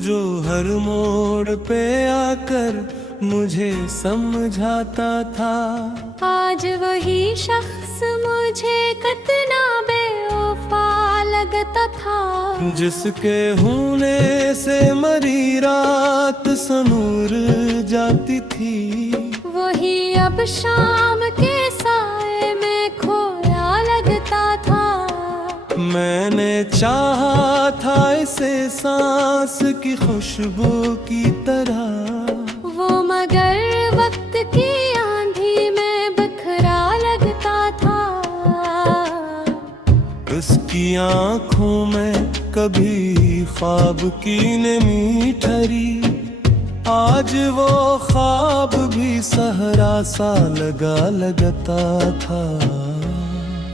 जो हर मोड़ पे आकर मुझे समझाता था। आज वही शख्स मुझे कितना बेवफा लगता था। जिसके होने से मरी रात सनूर जाती थी, वही अब शाम के साए में खोया लगता था। मैंने चाहा था इसे सांस की खुशबू की तरह, वो मगर वक्त की आंधी में बिखरा लगता था। उसकी आंखों में कभी ख्वाब की नमी ठहरी, आज वो ख्वाब भी सहरा सा लगता था।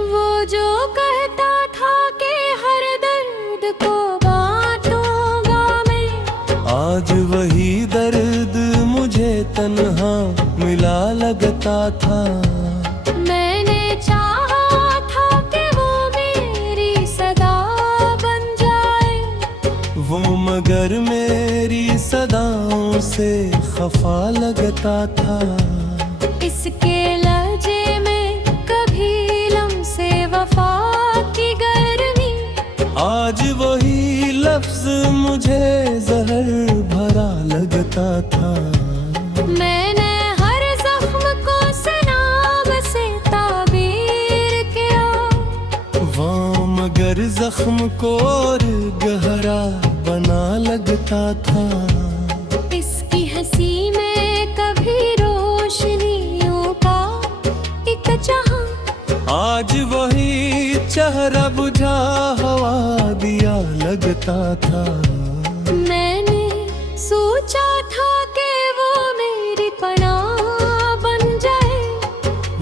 वो जो कहता था कि हर दर्द को बांटूंगा मैं, आज वही दर्द मुझे तन्हा मिला लगता था। मैंने चाहा था कि वो मेरी सदा बन जाए, वो मगर मेरी सदाओं से खफा लगता था। इसके लहजे में कभी लम्से वफा की गर्मी, आज वही लफ्ज मुझे जहर भरा लगता था। मैंने हर जख्म को सनाम से ताबीर किया, वहाँ मगर जख्म को और गहरा बना लगता था। इसकी हंसी में कभी रोशनियों का एक जहां, आज वही चेहरा बुझा हवा दिया लगता था। मैंने सोचा था कि वो मेरी पनाह बन जाए,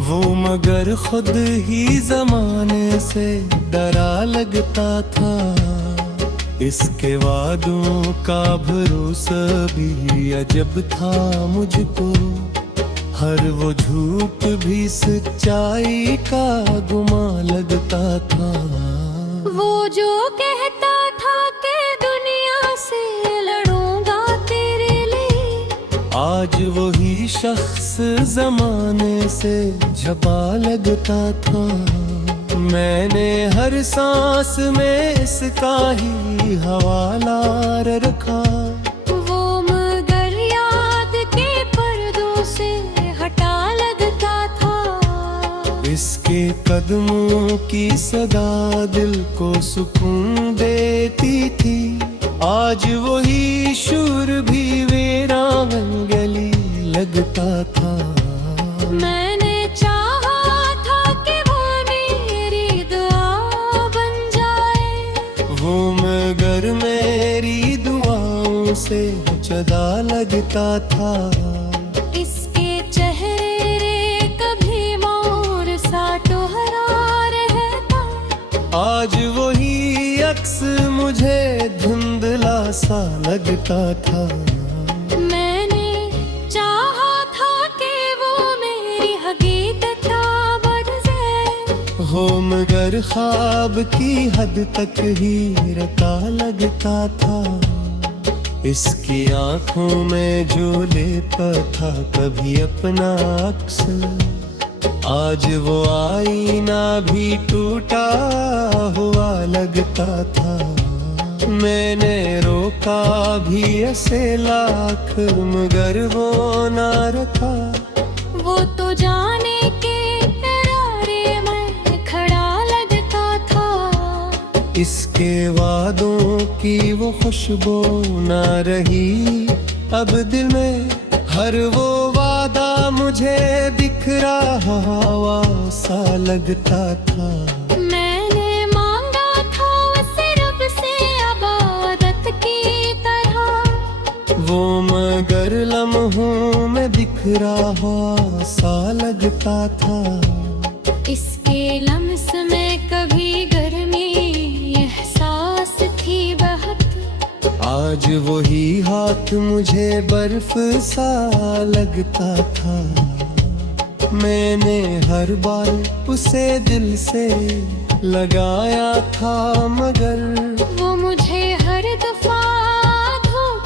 वो मगर खुद ही जमाने से डरा लगता था। इसके वादों का भरोसा भी अजब था मुझको, हर वो झूठ भी सच्चाई का गुमा लगता था। वो जो कहता था कि दुनिया से लड़ूंगा तेरे लिए, आज वही शख्स जमाने से झपा लगता था। मैंने हर सांस में इसका ही हवाला रखा, वो मगर याद के पर्दों से हटा लगता था। इसके कदमों की सदा दिल को सुकून देती थी, आज वही शूर भी वीरान गली लगता था। मैंने चाहा था कि वो मेरी दुआ बन जाए, वो मगर मेरी दुआओं से जुदा लगता था। इसके चेहरे कभी मोर सा टोहरा रहता, आज वही अक्स मुझे धुंधला सा लगता था। मैंने चाहा था कि वो मेरी हकीकत बन जाए, हो मगर ख्वाब की हद तक ही रता लगता था। इसकी आंखों में जो लेता था कभी अपना अक्स, आज वो आईना भी टूटा हुआ लगता था। मैंने रोका भी ऐसे लाख मगर वो ना रखा, वो तो जाने के करारे में खड़ा लगता था। इसके वादों की वो खुशबू ना रही अब दिल में, हर वो वादा मुझे बिखरा हुआ सा लगता था। मैंने मांगा था उसे रब से इबादत की तरह, वो मगर लम्हों में बिखरा हुआ सा लगता था। इसके लम्स में कभी गर्मी एहसास थी बहुत, आज वही हाथ मुझे बर्फ सा लगता था। मैंने हर बार उसे दिल से लगाया था मगर वो मुझे हर दफा धोखा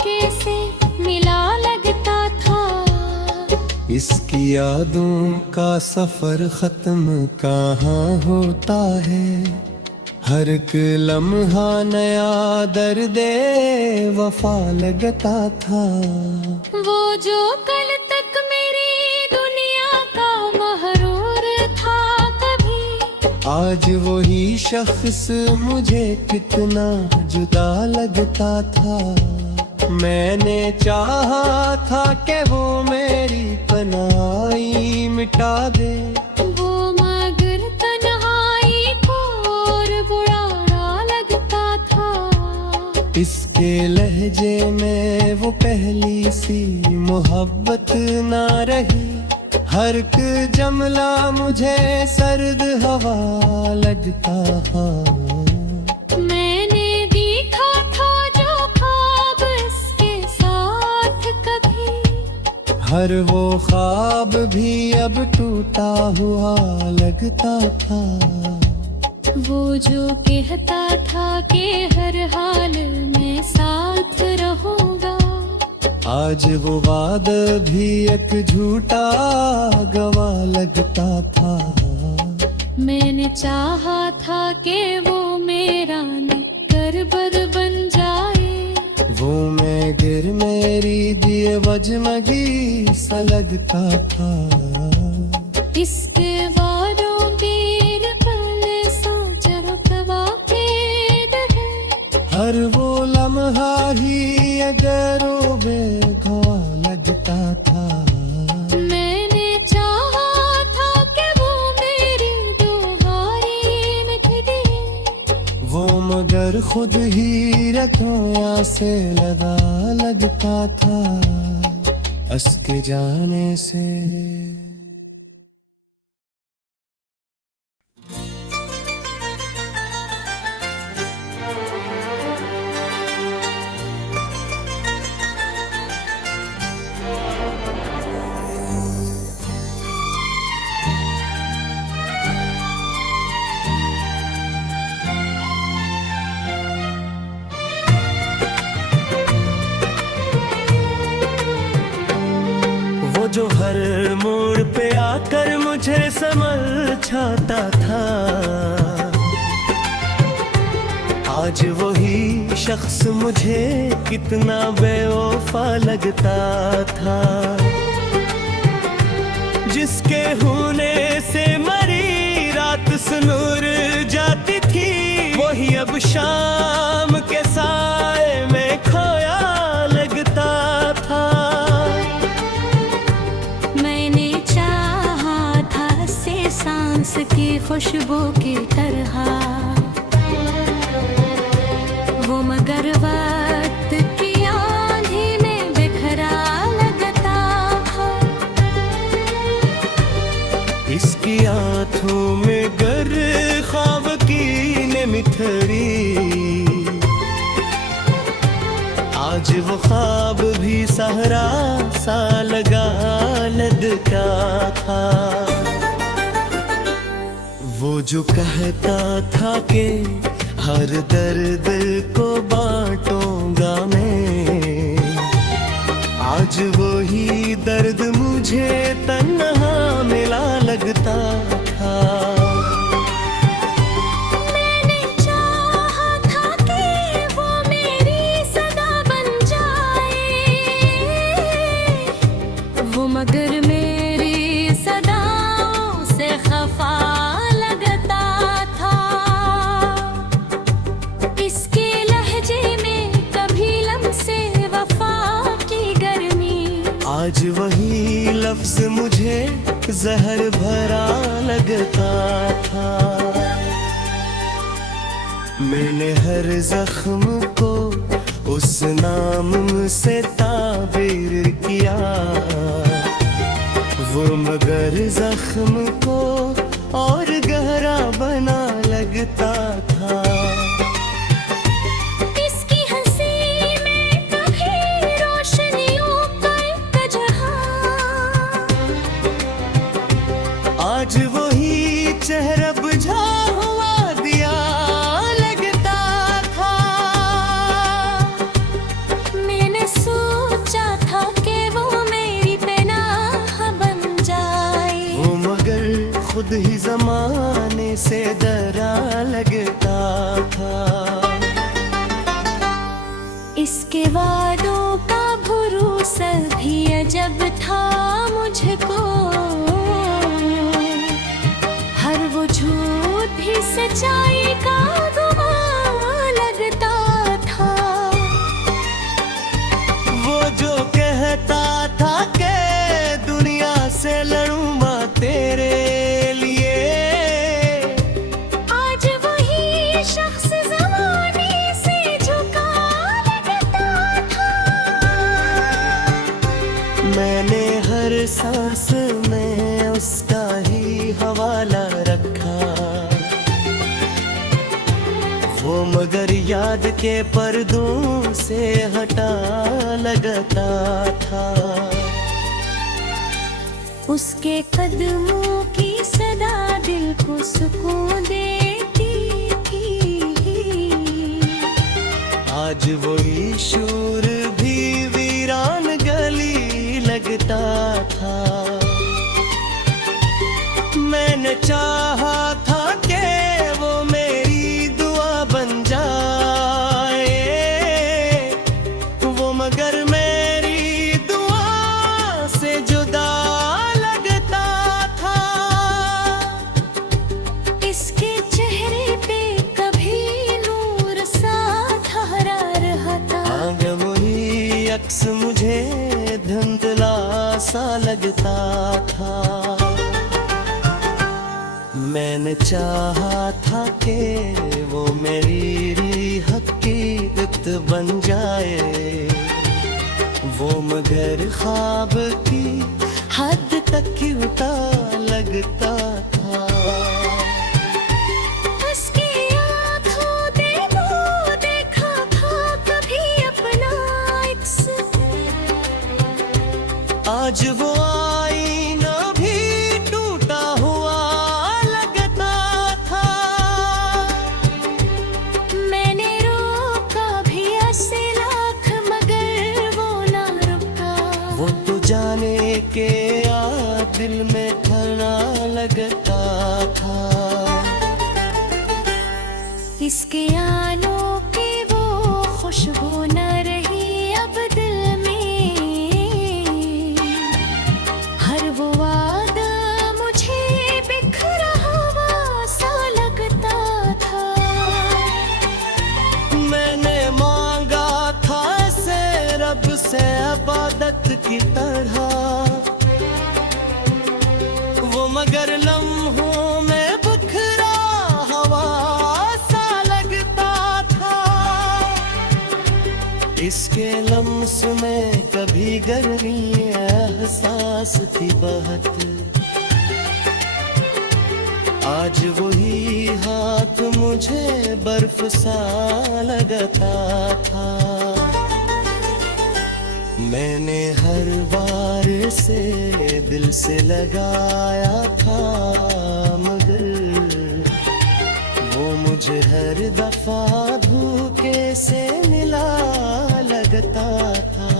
इसकी यादों का सफर खत्म कहाँ होता है। हर एक लम्हा नया दर्दे वफा लगता था। वो जो कल तक मेरी दुनिया का महरूर था, कभी आज वही शख्स मुझे कितना जुदा लगता था। मैंने चाहा था कि वो मेरी तन्हाई मिटा दे, वो मगर तन्हाई को और बुरा लगता था। इसके लहजे में वो पहली सी मोहब्बत ना रही। हर एक जमला मुझे सर्द हवा लगता था। मैंने देखा था जो ख्वाब इसके साथ कभी, हर वो ख्वाब भी अब टूटा हुआ लगता था। वो जो कहता था कि हर हाल में साथ रहूंगा, आज वो वादा भी एक झूठा गवा लगता था। मैंने चाहा था कि वो मेरा निकरबर बन जाए, वो मैं गिर मेरी दिए वजमगी सा लगता था। इसके वादों की पल सोच रुतबा के डरे, हर वो लम्हा ही अगर बेगवा लगता था। मैंने चाहा था कि वो मेरी दुहारी मिट दे, वो मगर खुद ही रखोया से लगा लगता था। अस्के जाने से जो हर मोड़ पे आकर मुझे संभल छाता था, आज वही शख्स मुझे कितना बेवफा लगता था। जिसके होने से मरी रात सुनूर जाती थी, वही अब शाम के साए में खोया लगता था। सांस की खुशबू की तरह वो मगर वक्त की आंधी में बिखरा लगता था। इसकी आंखों में गर ख्वाब की ने मिथरी, आज वो ख्वाब भी सहरा सा लगा लगता था। वो जो कहता था कि हर दर्द को बांटूंगा मैं, आज वही दर्द मुझे तन्हा मिला लगता था। मैंने चाहा था कि वो मेरी सदा बन जाए, वो मगर मेरी सदाओं से खफा आज वही लफ्ज मुझे जहर भरा लगता था। मैंने हर जख्म को उस नाम से ताबीर किया, वो मगर जख्म को और गहरा बना लगता था। आज वही चेहरा बुझा हुआ दिया लगता था। मैंने सोचा था कि वो मेरी पनाह बन सच्चाई का गुमान लगता था। वो जो कहता था कि दुनिया से लड़ूं मैं तेरे लिए, आज वही शख्स ज़माने से झुका लगता था। मैंने हर सांस में उसका ही हवाला रखा, वो मगर याद के पर्दों से हटा लगता था। उसके कदमों की सदा दिल को सुकून देती थी। आज वही शूर भी वीरान गली लगता था। मैंने चाहा था कि वो मेरी दुआ बन जाए, वो मगर मेरी दुआ से जुदा लगता था। इसके चेहरे पे कभी नूर सा ठहरा रहा था। आगे वही अक्स मुझे धुंधला सा लगता था। मैंने चाहा था कि वो मेरी हकीकत बन जाए, वो मगर ख्वाब की हद तक क्यूटा लगता था। उसकी आँखों ने वो देखा था कभी अपना अक्स। आज वो आईना भी टूटा हुआ लगता था। मैंने रोका भी 80 लाख मगर वो ना रुका। वो तो जाने के याद दिल में ठहरना लगता था। इसके आनों की वो खुशबू न रही अब दिल में। हर वो वादा मुझे बिखरा हुआ सा लगता था। मैंने मांगा था से रब से इबादत की तरह, वो मगर लम्हों में बिखरा हवा सा लगता था। इसके लम्स में कभी गर्मी एहसास थी बहत, आज वही हाथ मुझे बर्फ सा लगता था। मैंने हर बार से दिल से लगाया था मगर वो मुझे हर दफा धोखे से मिला लगता था।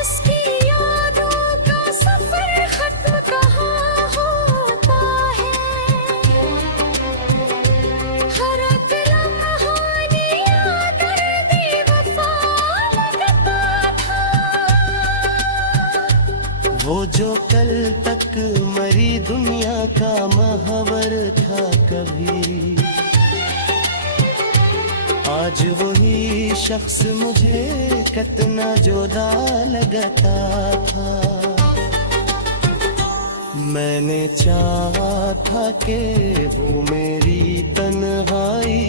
उसकी यादों का सफर खत्म कहाँ होता है। हर एक लम्हा निया दर्द वफा लगता था। वो जो कल तक मरी दुनिया का महवर था कभी, आज वही शख्स मुझे कितना जुदा लगता था। मैंने चाहा था कि वो मेरी तन्हाई